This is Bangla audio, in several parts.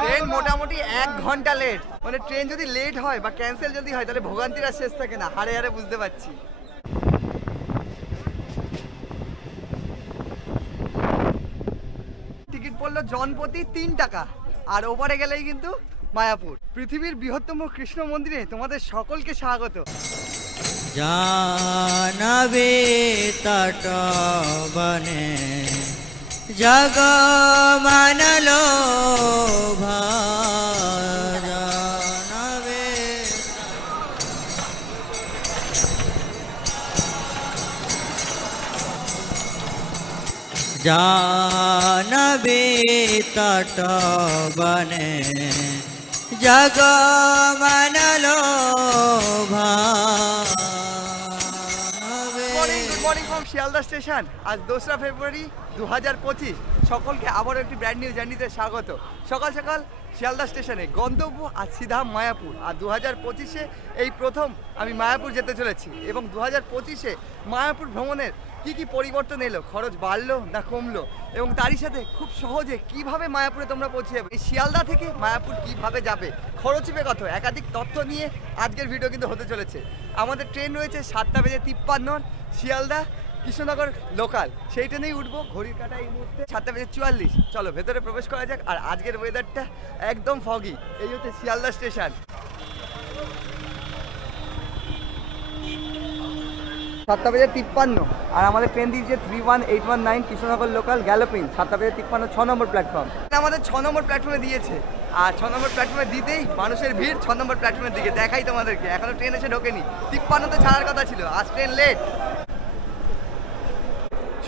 ট্রেন মোটামুটি 1 ঘন্টা লেট। মানে ট্রেন যদি লেট হয় বা ক্যান্সেল যদি হয় তাহলে ভোগান্তির আর শেষ থাকে না, হারে হারে বুঝতে পারছি। টিকিট পড়লো জনপ্রতি 3 টাকা, আর ওপারে গেলেই কিন্তু মায়াপুর। পৃথিবীর বৃহত্তম কৃষ্ণ মন্দিরে তোমাদের সকলকে স্বাগত। জানবে তটবনে জগ মানলো জানবে জানবে তটবনে জগ মানলো শিয়ালদা স্টেশন। আজ 2রা ফেব্রুয়ারি 2025। সকলকে আবারও একটি ব্র্যান্ড নিউ জার্নিতে স্বাগত। সকাল সকাল শিয়ালদা স্টেশনে গন্তব্য আর সিধা মায়াপুর। আর 2025-এ এই প্রথম আমি মায়াপুর যেতে চলেছি। এবং 2025-এ মায়াপুর ভ্রমণের কি পরিবর্তন এলো, খরচ বাড়লো না কমলো, এবং তারই সাথে খুব সহজে কিভাবে মায়াপুরে তোমরা পৌঁছে যাবে, এই শিয়ালদা থেকে মায়াপুর কিভাবে যাবে, খরচবে কত, একাধিক তথ্য নিয়ে আজকের ভিডিও কিন্তু হতে চলেছে। আমাদের ট্রেন রয়েছে 7:53 শিয়ালদা কৃষ্ণনগর লোকাল। সেই ট্রেনেই উঠবো। ঘড়ির কাটা এই মুহূর্তে 7:44। চলো ভেতরে প্রবেশ করা যাক। আর আজকের ওয়েদারটা একদম ফগি। এই হচ্ছে শিয়ালদা স্টেশন। 7:53 আর আমাদের ট্রেন দিয়েছে 31819 কৃষ্ণনগর লোকাল গ্যালোপিং। 7:53 6 নম্বর প্ল্যাটফর্ম। আমাদের 6 নম্বর প্ল্যাটফর্মে দিয়েছে। আর 6 নম্বর প্ল্যাটফর্মে দিতেই মানুষের ভিড় 6 নম্বর প্ল্যাটফর্মের দিকে। দেখাই তোমাদেরকে, এখনো ট্রেন এসে ঢোকেনি। 53-তে ছাড়ার কথা ছিল, আজ ট্রেন লেট।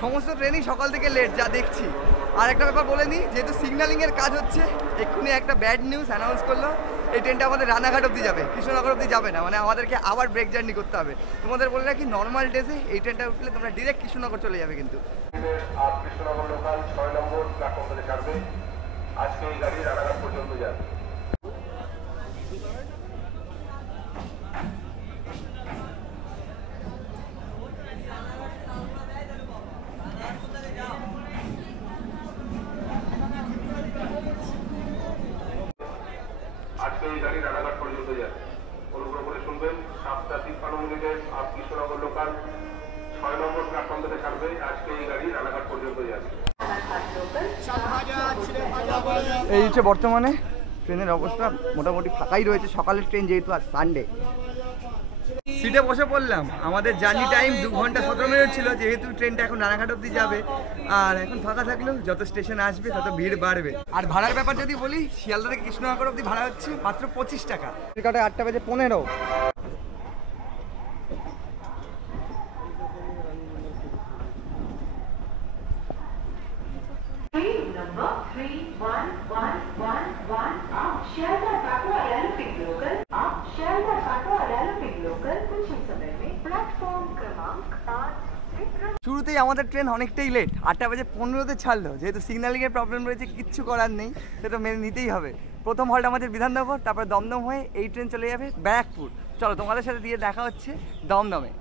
সমস্ত ট্রেনই সকাল থেকে লেট যা দেখছি। আর একটা ব্যাপার বলে নিই, যেহেতু সিগন্যালিংয়ের কাজ হচ্ছে, এক্ষুনি একটা ব্যাড নিউজ অ্যানাউন্স করলো। এই ট্রেনটা আমাদের রানাঘাট অবধি যাবে, কৃষ্ণনগর অবধি যাবে না। মানে আমাদেরকে আবার ব্রেক জার্নি করতে হবে। তোমাদের বলে রাখি, নর্মাল ডেজে এই ট্রেনটা উঠলে তোমরা ডিরেক্ট কৃষ্ণনগর চলে যাবে। কিন্তু কৃষ্ণনগর লোকাল 6 নম্বর প্ল্যাটফর্ম থেকে ছাড়বে। আজকে এই গাড়ি রানাঘাট পর্যন্ত যাবে। আজকে এই গাড়ি রানাঘাট পর্যন্ত যাবে। অনুগ্রহ করে শুনবেন, 7:53 আপ কৃষ্ণনগর লোকাল 6 নম্বর প্ল্যাটফর্ম থেকে ছাড়বে। আজকে এই গাড়ি রানাঘাট পর্যন্ত যাবে। এই হচ্ছে বর্তমানে ট্রেনের অবস্থা। মোটামুটি ফাঁকাই রয়েছে সকালের ট্রেন, যেহেতু আজ সানডে। সিটে বসে পড়লাম। আমাদের জার্নি টাইম 2 ঘন্টা 17 মিনিট ছিল, যেহেতু ট্রেনটা এখন রানাঘাট অবধি যাবে। আর এখন ফাঁকা থাকলেও যত স্টেশন আসবে তত ভিড় বাড়বে। আর ভাড়ার ব্যাপার যদি বলি, শিয়ালদা থেকে কৃষ্ণনগর অবধি ভাড়া হচ্ছে মাত্র 25 টাকা। টিকিটে 8:15। Number 3111 up Shialda Patwa Galloping Local up Shialda Patwa Galloping Local कुछ ही समय में प्लेटफॉर्म क्रमांक 5। শুরুতেই আমাদের ট্রেন অনেকটাই লেট। 8:15-তে ছাড়লো। যেহেতু সিগন্যালিংয়ের প্রবলেম রয়েছে, কিচ্ছু করার নেই, সেটা মেনে নিতেই হবে। প্রথম হল্ট আমাদের বিধাননগর, তারপর দমদম হয়ে এই ট্রেন চলে যাবে ব্যারাকপুর। চলো তোমাদের সাথে দিয়ে দেখা হচ্ছে দমদমে।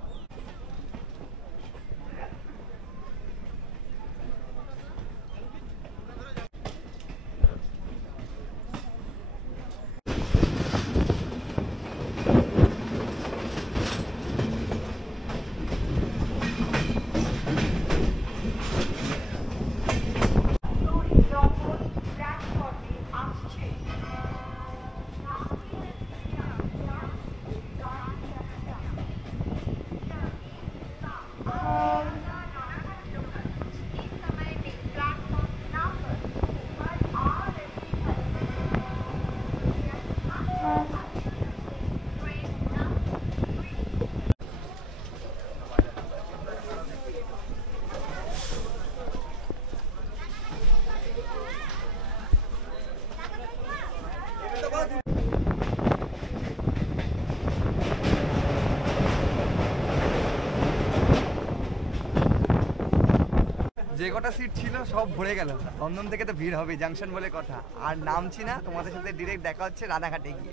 যে কটা সিট ছিল সব ভরে গেল। দমদম থেকে তো ভিড় হবে, জাংশন বলে কথা। আর নামছি না, তোমাদের সাথে ডিরেক্ট দেখা হচ্ছে রানাঘাটে গিয়ে।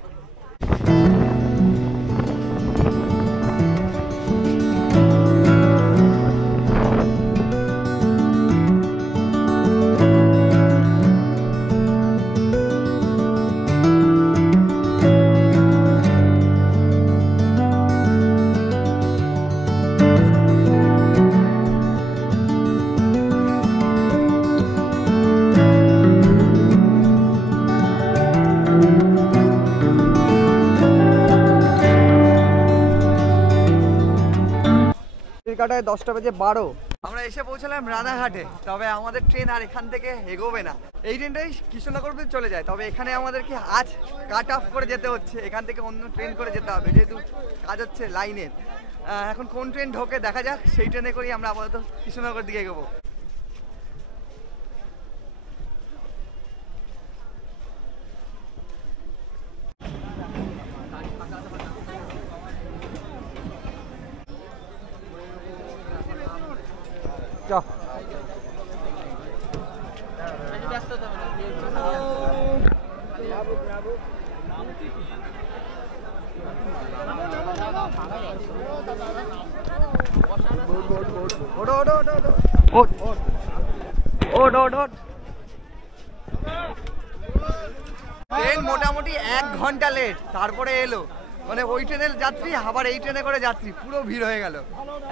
কাটায় 10:12। আমরা এসে পৌঁছলাম রানাঘাটে। তবে আমাদের ট্রেন আর এখান থেকে এগোবে না, এই ট্রেনটাই কৃষ্ণনগর পর্যন্ত চলে যায়। তবে এখানে আমাদেরকে আজ কাট অফ করে যেতে হচ্ছে, এখান থেকে অন্য ট্রেন করে যেতে হবে, যেহেতু কাজ হচ্ছে লাইনের। এখন কোন ট্রেন ঢোকে দেখা যাক, সেই ট্রেনে করেই আমরা আপাতত কৃষ্ণনগর দিকে এগোবো। ট্রেন মোটামুটি 1 ঘন্টা লেট, তারপরে এলো। মানে ওই ট্রেনের যাত্রী আবার এই ট্রেনে করে যাত্রী, পুরো ভিড় হয়ে গেল।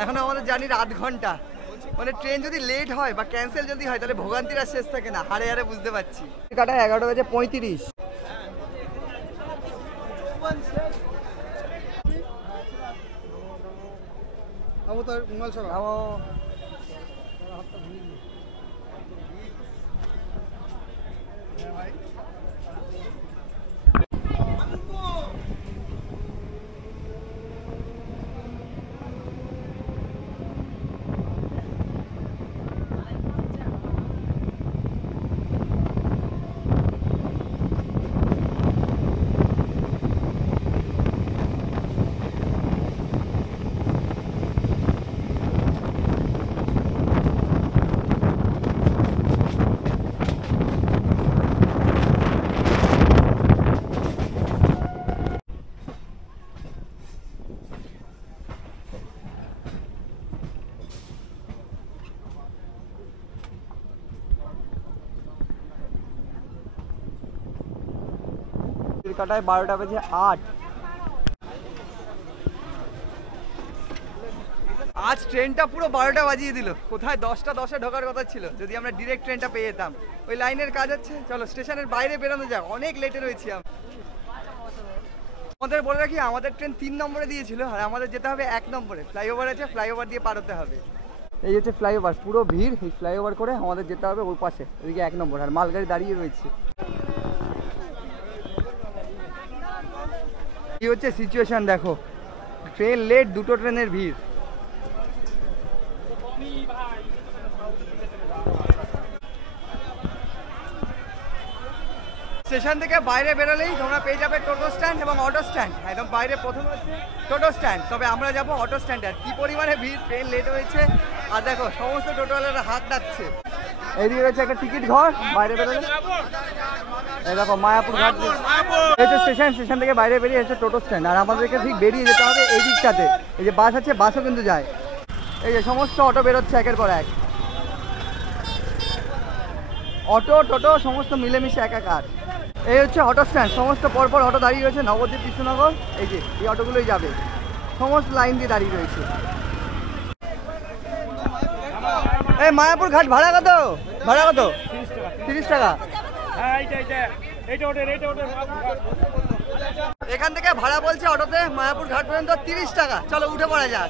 এখন আমাদের জার্নির 8 ঘন্টা। মানে ট্রেন যদি লেট হয় বা ক্যান্সেল যদি হয় তাহলে ভোগান্তির আর শেষ থাকে না, হারে হারে বুঝতে পারছি। কাটা 11:35। কাটায় 12:08। আজ ট্রেনটা পুরো 12টা বাজিয়ে দিল। কোথায় 10:10 ঢোকার কথা ছিল, যদি আমরা ডিরেক্ট ট্রেনটা পেয়ে যেতাম। ওই লাইনের কাজ হচ্ছে, চলো স্টেশনের বাইরে বেরোনো যাক, অনেক লেটে রয়েছি। আমাদের বলে রাখি, আমাদের ট্রেন 3 নম্বরে দিয়েছিল, আর আমাদের যেতে হবে 1 নম্বরে। ফ্লাইওভার আছে, ফ্লাইওভার দিয়ে পার হতে হবে। এই হচ্ছে ফ্লাইওভার, পুরো ভিড়। এই ফ্লাইওভার করে আমাদের যেতে হবে ওই পাশে, ওইদিকে 1 নম্বর। আর মালগাড়ি দাঁড়িয়ে রয়েছে। কি হচ্ছে সিচুয়েশন দেখো, ট্রেন লেট, দুটো ট্রেনের ভিড়। স্টেশন থেকে বাইরে বেরোলেই তোমরা পেয়ে যাবে টোটো স্ট্যান্ড এবং অটো স্ট্যান্ড। একদম বাইরে প্রথম হচ্ছে টোটো স্ট্যান্ড, তবে আমরা যাবো অটো স্ট্যান্ডে। আর কি পরিমাণে ভিড়, ট্রেন লেট হয়েছে। আর দেখো সমস্ত টোটোওয়ালারা হাত ডাকছে। এইদিকে রয়েছে একটা টিকিট ঘর, বাইরে বেরোলে এই দেখো মায়াপুর ঘাট। এই যে স্টেশন থেকে বাইরে বেরিয়ে হচ্ছে টোটো স্ট্যান্ড। আর আমাদেরকে ঠিক বেরিয়ে যেতে হবে এই দিকটাতে। এই যে বাস আছে, বাসও কিন্তু যায়। এই যে সমস্ত অটো বেরোচ্ছে একের পর এক, অটো টোটো সমস্ত মিলেমিশে একাকার। এই হচ্ছে অটো স্ট্যান্ড, সমস্ত পরপর অটো দাঁড়িয়ে রয়েছে। নবদ্বীপ কৃষ্ণনগর, এই যে এই অটোগুলোই যাবে, সমস্ত লাইন দিয়ে দাঁড়িয়ে রয়েছে। এই মায়াপুর ঘাট ভাড়া কত? 30 টাকা। এখান থেকে ভাড়া বলছে অটোতে মায়াপুর ঘাট পর্যন্ত 30 টাকা। চলো উঠে পড়া যাক।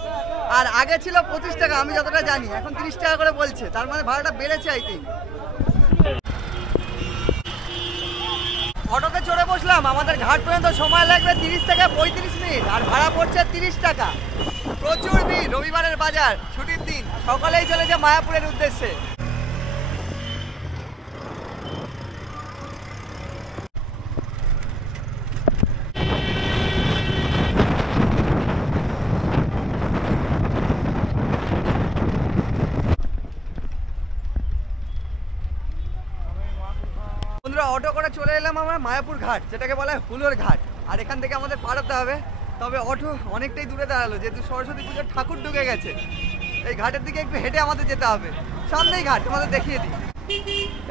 আর আগে ছিল 25 টাকা, আমি যতটা জানি। এখন 30 টাকা করে বলছে, তার মানে ভাড়াটা বেড়েছে আই থিঙ্ক। অটোতে চড়ে বসলাম, আমাদের ঘাট পর্যন্ত সময় লাগবে 30 থেকে 35 মিনিট। আর ভাড়া পড়ছে 30 টাকা। প্রচুর ভিড়, রবিবারের বাজার, ছুটির দিন, সকালেই চলেছে মায়াপুরের উদ্দেশ্যে। অটো করে চলে এলাম আমরা মায়াপুর ঘাট, যেটাকে বলা হয় হুলোর ঘাট। আর এখান থেকে আমাদের পার হতে হবে। তবে অটো অনেকটাই দূরে দাঁড়ালো, যেহেতু সরস্বতী পুজোর ঠাকুর ঢুকে গেছে। এই ঘাটের দিকে একটু হেঁটে আমাদের যেতে হবে। সামনেই ঘাট, তোমাদের দেখিয়ে দিই।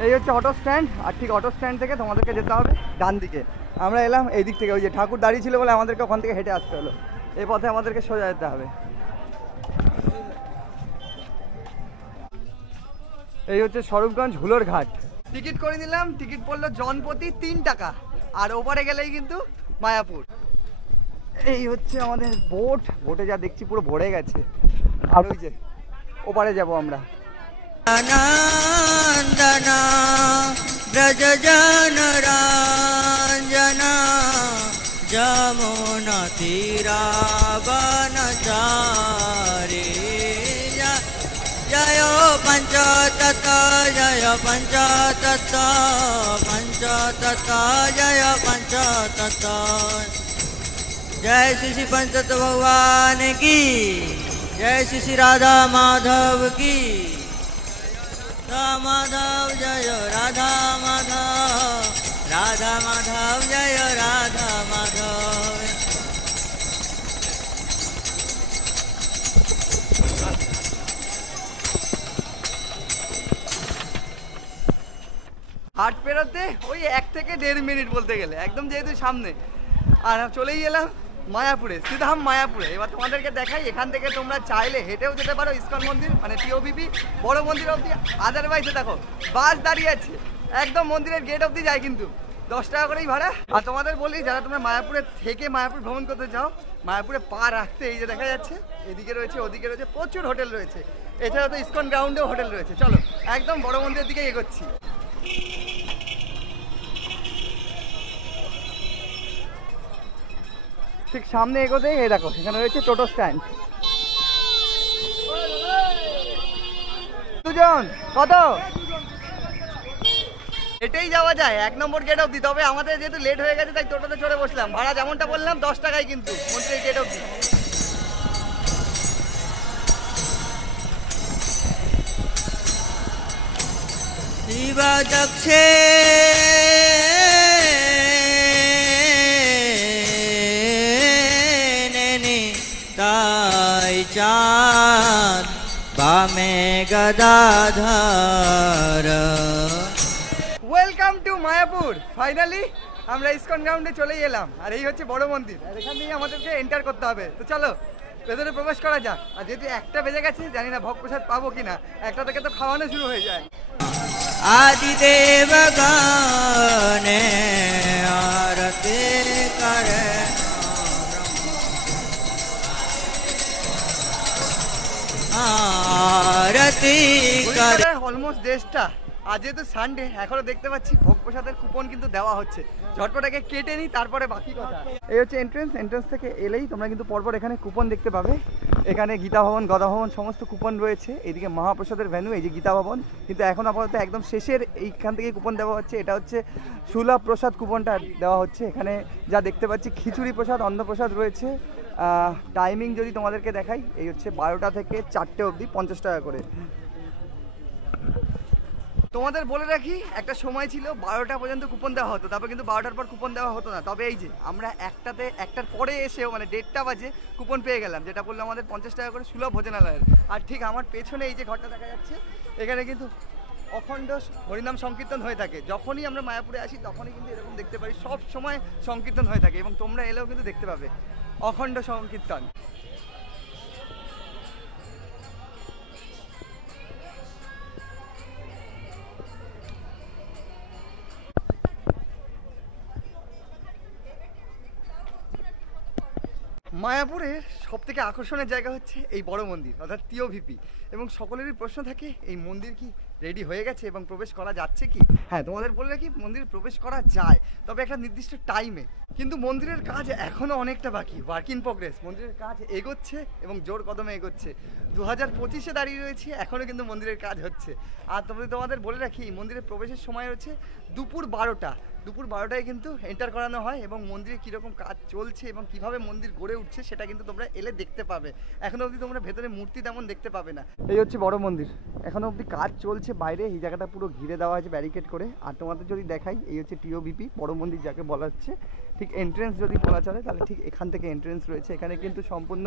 এই হচ্ছে অটো স্ট্যান্ড। আর ঠিক অটো স্ট্যান্ড থেকে তোমাদেরকে যেতে হবে ডান দিকে। আমরা এলাম এই দিক থেকে, ওই যে ঠাকুর দাঁড়িয়ে ছিল বলে আমাদেরকে ওখান থেকে হেঁটে আসতে হলো। এই পথে আমাদেরকে সোজা যেতে হবে। এই হচ্ছে স্বরূপগঞ্জ হুলোর ঘাট। টিকিট করে নিলাম, টিকিট পড়লো জনপ্রতি 3 টাকা। আর ওপারে গেলেই কিন্তু মায়াপুর। এই হচ্ছে আমাদের বোট। বোটে যা দেখছি পুরো ভরে গেছে। আর ওই যে ওপারে যাব আমরা। নন্দনা ব্রজ জন রঞ্জনা যমুনা তীরাবনচারি জয় পঞ্চতত্ত্ব জয় পঞ্চতত্ত্ব পঞ্চতত্ত্ব জয় পঞ্চতত্ত্ব जय श्री श्री पंचतत्व भगवान की जय श्री श्री राधा माधव की राधा माधव जय राधा माधव राधा माधव जय राधा माधव। হাট পেরোতে ওই 1 থেকে 1.5 মিনিট বলতে গেলে, একদম যেহেতু সামনে। আর চলেই এলাম মায়াপুরে, সিধাম মায়াপুরে। এবার তোমাদেরকে দেখাই, এখান থেকে তোমরা চাইলে হেঁটেও যেতে পারো ইসকন মন্দির মানে টিওবিপি বড় মন্দির অবধি। আদারওয়াইজে দেখো বাস দাঁড়িয়ে আছে একদম মন্দিরের গেট অবধি যায়, কিন্তু 10 টাকা করেই ভাড়া। আর তোমাদের বলি, যারা তোমরা মায়াপুরে থেকে মায়াপুর ভ্রমণ করতে চাও, মায়াপুরে পা রাখতে এই যে দেখা যাচ্ছে এদিকে রয়েছে ওদিকে রয়েছে প্রচুর হোটেল রয়েছে। এছাড়াও তো ইসকন গ্রাউন্ডেও হোটেল রয়েছে। চলো একদম বড় মন্দিরের দিকে এগোচ্ছি। ঠিক সামনে এগোতে এই দেখো এখানে রয়েছে টোটো স্ট্যান্ড। দুজন কত? এটাই যাওয়া যায় 1 নম্বর গেট অবধি। তবে আমাদের যেহেতু লেট হয়ে গেছে তাই টোটোতে চড়ে বসলাম। ভাড়া যেমনটা বললাম 10 টাকায়, কিন্তু মন্দিরের গেট অবধি। শিবা দক্ষে তাই চাঁদ বামে Gadadhar. Welcome to Mayapur. Finally আমরা ইসকন গ্রাউন্ডে চলেই এলাম। আর এই হচ্ছে বড় মন্দির, আর এখান থেকে আমাদেরকে এন্টার করতে হবে। তো চলো ভেতরে প্রবেশ করা যাক। আর যেহেতু 1টা বেজে গেছে, জানি না ভোগ প্রসাদ পাবো কিনা। 1টা থেকে তো খাওয়ানো শুরু হয়ে যায়। आदिदेव गाने आरती करे आरती करे। অলমোস্ট 1:30টা। আজ যেহেতু সানডে, এখনো দেখতে পাচ্ছি ভোগ প্রসাদের কুপন কিন্তু দেওয়া হচ্ছে। ঝটপটাকে কেটে নিই, তারপরে বাকি কথা। এই হচ্ছে এন্ট্রেন্স থেকে এলেই তোমরা কিন্তু পরপর এখানে কুপন দেখতে পাবে। এখানে গীতা ভবন, গদা ভবন সমস্ত কুপন রয়েছে। এইদিকে মহাপ্রসাদের ভেন্যু, এই যে গীতা ভবন। কিন্তু এখন আপাতত একদম শেষের এইখান থেকে কুপন দেওয়া হচ্ছে। এটা হচ্ছে সুলভ প্রসাদ কুপনটা দেওয়া হচ্ছে। এখানে যা দেখতে পাচ্ছি খিচুড়ি প্রসাদ, অন্নপ্রসাদ রয়েছে। টাইমিং যদি তোমাদেরকে দেখাই, এই হচ্ছে 12টা থেকে 4টে অবধি 50 টাকা করে। তোমাদের বলে রাখি, একটা সময় ছিল 12টা পর্যন্ত কুপন দেওয়া হতো, তারপর কিন্তু 12টার পর কুপন দেওয়া হতো না। তবে এই যে আমরা 1টার পরে এসেও মানে 1:30টা বাজে কুপন পেয়ে গেলাম, যেটা বললো আমাদের 50 টাকা করে সুলভ ভোজনালয়ের। আর ঠিক আমার পেছনে এই যে ঘরটা দেখা যাচ্ছে, এখানে কিন্তু অখণ্ড হরিনাম সংকীর্তন হয়ে থাকে। যখনই আমরা মায়াপুরে আসি তখনই কিন্তু এরকম দেখতে পারি, সব সময় সংকীর্তন হয়ে থাকে। এবং তোমরা এলেও কিন্তু দেখতে পাবে অখণ্ড সংকীর্তন। মায়াপুরের সবথেকে আকর্ষণের জায়গা হচ্ছে এই বড় মন্দির অর্থাৎ টিওভিপি। এবং সকলেরই প্রশ্ন থাকে, এই মন্দির কি রেডি হয়ে গেছে এবং প্রবেশ করা যাচ্ছে কি? হ্যাঁ, তোমাদের বললে কি মন্দির প্রবেশ করা যায়, তবে একটা নির্দিষ্ট টাইমে। কিন্তু মন্দিরের কাজ এখনও অনেকটা বাকি, ওয়ার্ক ইন প্রোগ্রেস। মন্দিরের কাজ এগোচ্ছে এবং জোর কদমে এগোচ্ছে। 2025-এ দাঁড়িয়ে রয়েছে, এখনও কিন্তু মন্দিরের কাজ হচ্ছে। আর তোমাদের বলে রাখি, মন্দিরের প্রবেশের সময় হচ্ছে দুপুর 12টা। দুপুর 12টায় কিন্তু এন্টার করানো হয় এবং মন্দিরে কীরকম কাজ চলছে এবং কিভাবে মন্দির গড়ে উঠছে সেটা কিন্তু তোমরা এলে দেখতে পাবে। এখনো অবধি তোমরা ভেতরে মূর্তি তেমন দেখতে পাবে না। এই হচ্ছে বড় মন্দির, এখনো অবধি কাজ চলছে বাইরে। এই জায়গাটা পুরো ঘিরে দেওয়া হয়েছে ব্যারিকেড করে। আর তোমাদের যদি দেখাই, এই হচ্ছে টিওভিপি বড় মন্দির যাকে বলা হচ্ছে। ঠিক এন্ট্রেন্স যদি বলা চলে তাহলে ঠিক এখান থেকে এন্ট্রেন্স রয়েছে। এখানে কিন্তু সম্পূর্ণ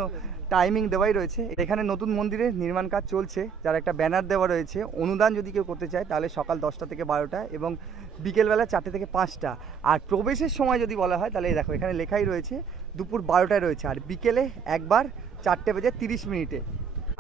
টাইমিং দেওয়াই রয়েছে। এখানে নতুন মন্দিরের নির্মাণ কাজ চলছে, যার একটা ব্যানার দেওয়া রয়েছে। অনুদান যদি কেউ করতে চায় তাহলে সকাল 10টা থেকে 12টা এবং বিকেলবেলা 4টে থেকে 5টা। আর প্রবেশের সময় যদি বলা হয় তাহলে দেখো এখানে লেখাই রয়েছে দুপুর 12টায় রয়েছে, আর বিকেলে একবার 4:30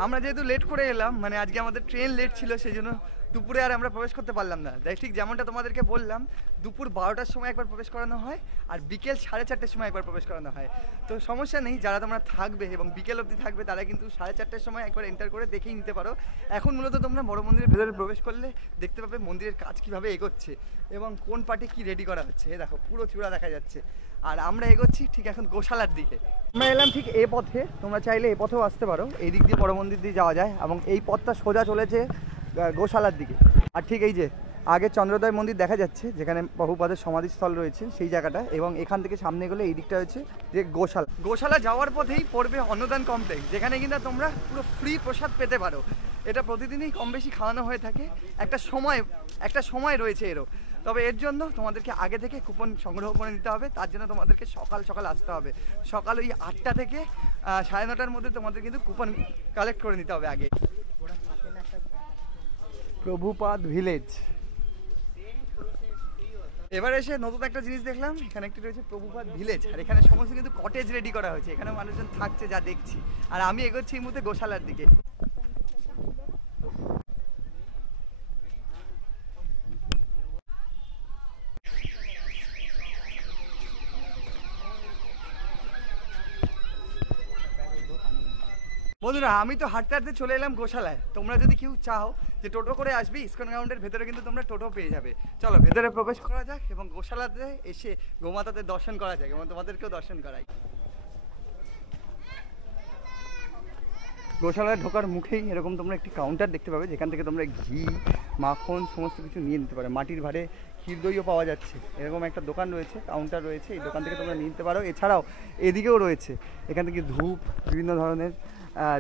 আমরা যেহেতু লেট করে এলাম, মানে আজকে আমাদের ট্রেন লেট ছিল, সেই জন্য দুপুরে আর আমরা প্রবেশ করতে পারলাম না। তাই ঠিক যেমনটা তোমাদেরকে বললাম, দুপুর 12টার সময় একবার প্রবেশ করানো হয় আর বিকেল 4:30টার সময় একবার প্রবেশ করানো হয়। তো সমস্যা নেই, যারা তোমরা থাকবে এবং বিকেল অবধি থাকবে তারা কিন্তু 4:30টার সময় একবার এন্টার করে দেখেই নিতে পারো। এখন মূলত তোমরা বড় মন্দিরের ভেতরে প্রবেশ করলে দেখতে পাবে মন্দিরের কাজ কীভাবে এগোচ্ছে এবং কোন পার্টে কী রেডি করা হচ্ছে। দেখো পুরো চূড়া দেখা যাচ্ছে। আর আমরা এগোচ্ছি ঠিক এখন গোশালার দিকে। আমরা এলাম ঠিক এই পথে, তোমরা চাইলে এই পথেও আসতে পারো, এই দিক দিয়ে বড় মন্দির দিয়ে যাওয়া যায় এবং এই পথটা সোজা চলেছে গোশালার দিকে। আর ঠিক এই যে আগে চন্দ্রোদয় মন্দির দেখা যাচ্ছে যেখানে প্রভুপাদের সমাধিস্থল রয়েছে সেই জায়গাটা, এবং এখান থেকে সামনে গেলে এই দিকটা হচ্ছে যে গোশালা যাওয়ার পথেই পড়বে অন্নদান কমপ্লেক্স, যেখানে কিন্তু তোমরা পুরো ফ্রি প্রসাদ পেতে পারো। এটা প্রতিদিনই কম বেশি খাওয়ানো হয়ে থাকে, একটা সময় রয়েছে এরও। তবে এর জন্য তোমাদেরকে আগে থেকে কুপন সংগ্রহ করে নিতে হবে। তার জন্য তোমাদেরকে সকাল সকাল আসতে হবে। সকাল ওই 8টা থেকে 9:30টার মধ্যে তোমাদের কিন্তু কুপন কালেক্ট করে নিতে হবে আগে। প্রভুপাদ ভিলেজ। এবার এসে নতুন একটা জিনিস দেখলাম, এখানে একটি রয়েছে প্রভুপাদ ভিলেজ, আর এখানে সমস্ত কিন্তু কটেজ রেডি করা হয়েছে। এখানে মানুষজন থাকছে যা দেখছি। আর আমি এগোচ্ছি এই মুহূর্তে গোশালার দিকে। বন্ধুরা, আমি তো হাঁটতে হাঁটতে চলে এলাম গোশালায়। তোমরা যদি কেউ চাও যে টোটো করে আসবি, ইসকন গ্রাউন্ডের ভেতরে কিন্তু তোমরা টোটো পেয়ে যাবে। চলো ভেতরে প্রবেশ করা যাক এবং গোশালাতে এসে গোমাতাদের দর্শন করা যাক এবং তোমাদেরকেও দর্শন করাই। গোশালায় ঢোকার মুখেই এরকম তোমরা একটি কাউন্টার দেখতে পাবে, যেখান থেকে তোমরা ঘি, মাখন সমস্ত কিছু নিয়ে নিতে পারো। মাটির ভাড়ে ক্ষীর দইও পাওয়া যাচ্ছে। এরকম একটা দোকান রয়েছে, কাউন্টার রয়েছে, এই দোকান থেকে তোমরা নিয়ে নিতে পারো। এছাড়াও এদিকেও রয়েছে, এখান থেকে ধূপ, বিভিন্ন ধরনের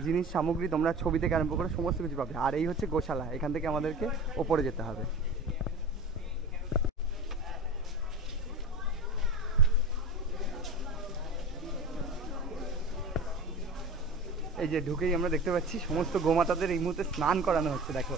জিনিস সামগ্রী তোমরা ছবি থেকে আরম্ভ করে সমস্ত কিছু পাবে। আর এই হচ্ছে গোশালা, এখান থেকে আমাদেরকে ওপরে যেতে হবে। এই যে ঢুকেই আমরা দেখতে পাচ্ছি সমস্ত গোমাতাদের এই মুহূর্তে স্নান করানো হচ্ছে। দেখো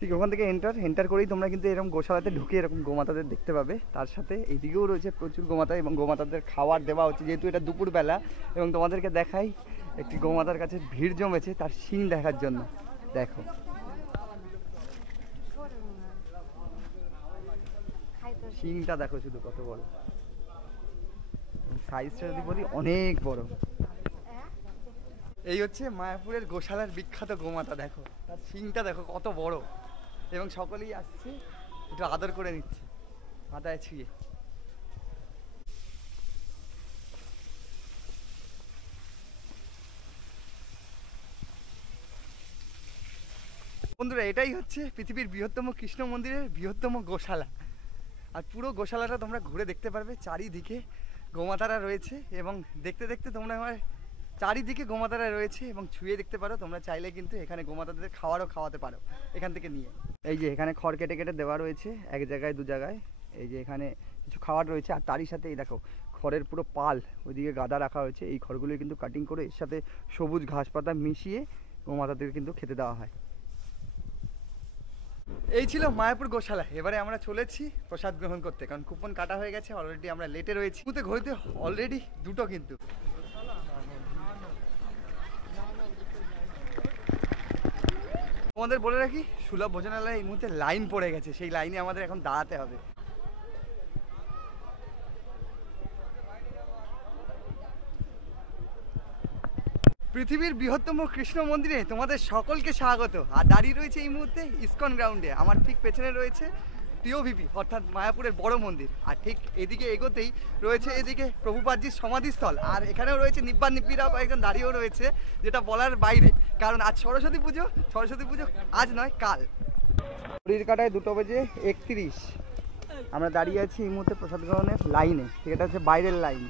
ঠিক ওখান থেকে এন্টার করেই তোমরা কিন্তু এরকম গোশালাতে ঢুকে এরকম গোমাতাদের দেখতে পাবে। তার সাথে এইদিকেও রয়েছে প্রচুর গোমাতা এবং গোমাতাদের খাবার দেওয়া হচ্ছে, যেহেতু এটা দুপুরবেলা। এবং তোমাদেরকে দেখাই, একটি গোমাতার কাছে ভিড় জমেছে তার শিং দেখার জন্য। দেখো শিংটা দেখো শুধু কত বড়, সাইজটা যদি বলি অনেক বড়। এই হচ্ছে মায়াপুরের গোশালার বিখ্যাত গোমাতা। দেখো তার শিংটা দেখো কত বড়, এবং সকলেই আসছে একটু আদর করে নিচ্ছে মাথায় ছুঁয়ে। বন্ধুরা, এটাই হচ্ছে পৃথিবীর বৃহত্তম কৃষ্ণ মন্দিরের বৃহত্তম গোশালা। আর পুরো গোশালাটা তোমরা ঘুরে দেখতে পারবে। চারিদিকে গোমাতারা রয়েছে এবং দেখতে দেখতে তোমরা আমার চারিদিকে গোমাতারা রয়েছে এবং ছুঁয়ে দেখতে পারো। তোমরা চাইলে কিন্তু এখানে গোমাতাদের খাওয়াতে পারো এখান থেকে নিয়ে। এই যে এখানে খড় কেটে কেটে দেওয়া রয়েছে এক জায়গায় দু জায়গায়। এই যে এখানে কিছু খাওয়ার রয়েছে, আর তারই সাথে এই দেখো খড়ের পুরো পাল ওইদিকে গাদা রাখা হয়েছে। এই খড়গুলি কিন্তু কাটিং করে এর সাথে সবুজ ঘাস পাতা মিশিয়ে গোমাতাদের কিন্তু খেতে দেওয়া হয়। এই ছিল মায়াপুর গোশালা। এবারে আমরা চলেছি প্রসাদ গ্রহণ করতে, কারণ কুপন কাটা হয়ে গেছে অলরেডি, আমরা লেটে রয়েছি। ঘড়িতে অলরেডি 2টো কিন্তু। তোমাদের বলে রাখি, সুলভ ভোজনালয়ে এই মুহূর্তে লাইন পড়ে গেছে, সেই লাইনে আমাদের এখন দাঁড়াতে হবে। পৃথিবীর বৃহত্তম কৃষ্ণ মন্দিরে তোমাদের সকলকে স্বাগত। আর দাঁড়িয়ে রয়েছে এই মুহূর্তে ইসকন গ্রাউন্ডে। আমার ঠিক পেছনে রয়েছে টিওভিপি অর্থাৎ মায়াপুরের বড় মন্দির। আর ঠিক এদিকে এগোতেই রয়েছে এদিকে প্রভুপাদজির সমাধিস্থল। আর এখানেও রয়েছে নিব্বান নিব্বিরা কয়েকজন দাঁড়িয়েও রয়েছে, যেটা বলার বাইরে, কারণ আজ সরস্বতী পুজো আজ নয় কাল। ঘড়ির কাটায় 2:31। আমরা দাঁড়িয়ে আছি এই মুহূর্তে প্রসাদ গ্রহণের লাইনে। এটা হচ্ছে বাইরের লাইন।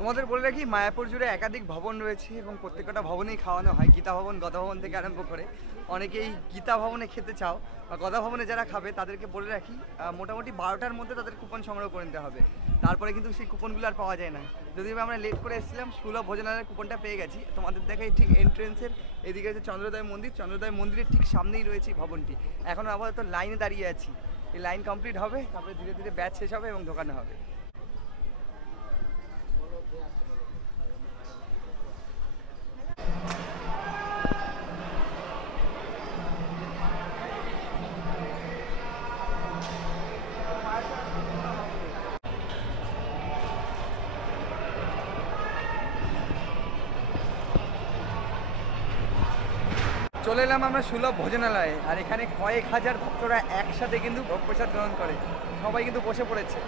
তোমাদের বলে রাখি, মায়াপুর জুড়ে একাধিক ভবন রয়েছে এবং প্রত্যেকটা ভবনেই খাওয়ানো হয়। গীতা ভবন, গদা ভবন থেকে আরম্ভ করে অনেকেই গীতা ভবনে খেতে চাও বা গদা ভবনে যারা খাবে তাদেরকে বলে রাখি, মোটামুটি 12টার মধ্যে তাদের কুপন সংগ্রহ করে নিতে হবে। তারপরে কিন্তু সেই কুপনগুলো আর পাওয়া যায় না। যদিও আমরা লেট করে এসেছিলাম, সুলভ ভোজনালয়ের কুপনটা পেয়ে গেছি। তোমাদের দেখাই ঠিক এন্ট্রেন্সের এদিকে হচ্ছে চন্দ্রোদয় মন্দির। চন্দ্রোদয় মন্দিরের ঠিক সামনেই রয়েছে ভবনটি। এখন আপাতত লাইনে দাঁড়িয়ে আছি, এই লাইন কমপ্লিট হবে, তারপরে ধীরে ধীরে ব্যাচ শেষ হবে এবং ঢোকানো হবে। চলে এলাম আমরা সুলভ ভোজনালয়ে, আর এখানে কয়েক হাজার ভক্তরা একসাথে কিন্তু ভোগ প্রসাদ গ্রহণ করে। সবাই কিন্তু বসে পড়েছে।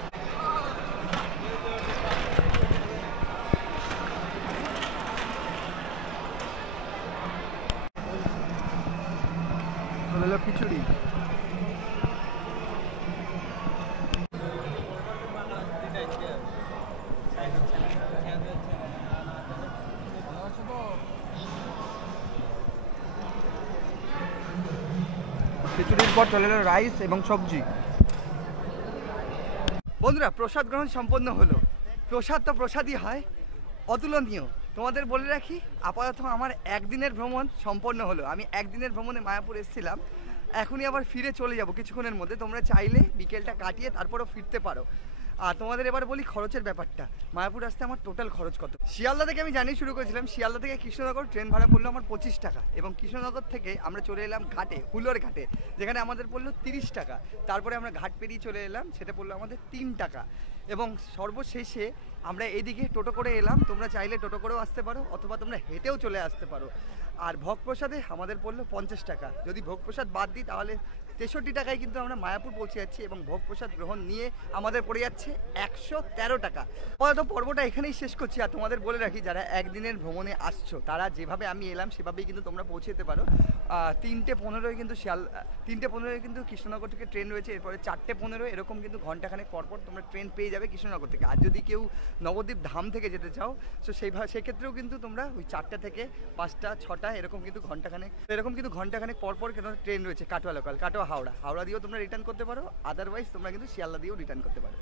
চলে এলো খিচুড়ি। খিচুড়ির পর চলে এলো রাইস এবং সবজি। বন্ধুরা, প্রসাদ গ্রহণ সম্পন্ন হলো। প্রসাদ তো প্রসাদই হয়, অতুলনীয়। তোমাদের বলে রাখি, আপাতত আমার একদিনের ভ্রমণ সম্পন্ন হলো। আমি একদিনের ভ্রমণে মায়াপুর এসেছিলাম, এখনই আবার ফিরে চলে যাব কিছুক্ষণের মধ্যে। তোমরা চাইলে বিকেলটা কাটিয়ে তারপরেও ফিরতে পারো। আর তোমাদের এবার বলি খরচের ব্যাপারটা। মায়াপুর আসতে আমার টোটাল খরচ কত। শিয়ালদা থেকে আমি জানিয়ে শুরু করেছিলাম। শিয়ালদা থেকে কৃষ্ণনগর ট্রেন ভাড়া পড়লো আমার 25 টাকা, এবং কৃষ্ণনগর থেকে আমরা চলে এলাম ঘাটে, হুলোর ঘাটে, যেখানে আমাদের পড়লো 30 টাকা। তারপরে আমরা ঘাট পেরিয়ে চলে এলাম, সেটা পড়লো আমাদের 3 টাকা। এবং সর্বশেষে আমরা এদিকে টোটো করে এলাম। তোমরা চাইলে টোটো করেও আসতে পারো, অথবা তোমরা হেঁটেও চলে আসতে পারো। আর ভোগ প্রসাদে আমাদের পড়লো 50 টাকা। যদি ভোগ প্রসাদ বাদ দিই তাহলে 63 টাকায় কিন্তু আমরা মায়াপুর পৌঁছে যাচ্ছি, এবং ভোগ প্রসাদ গ্রহণ নিয়ে আমাদের পড়ে যাচ্ছে 113 টাকা। হয়তো পর্বটা এখানেই শেষ করছি। আর তোমাদের বলে রাখি, যারা একদিনের ভ্রমণে আসছো তারা যেভাবে আমি এলাম সেভাবেই কিন্তু তোমরা পৌঁছে যেতে পারো। 3:15 কিন্তু 3:15 কিন্তু কৃষ্ণনগর থেকে ট্রেন রয়েছে। এরপরে 4:15 এরকম কিন্তু ঘন্টাখানেক পরপর তোমরা ট্রেন পেয়ে যাবে কৃষ্ণনগর থেকে। আর যদি কেউ নবদ্বীপ ধাম থেকে যেতে চাও, তো সেক্ষেত্রেও কিন্তু তোমরা ওই 4টা থেকে 5টা 6টা এরকম কিন্তু ঘন্টাখানেক পরপর কিন্তু ট্রেন রয়েছে। কাটোয়া লোকাল, কাটোয়া হাওড়া দিয়েও তোমরা রিটার্ন করতে পারো। আদারওয়াইজ তোমরা কিন্তু শিয়ালদা দিয়েও রিটার্ন করতে পারো।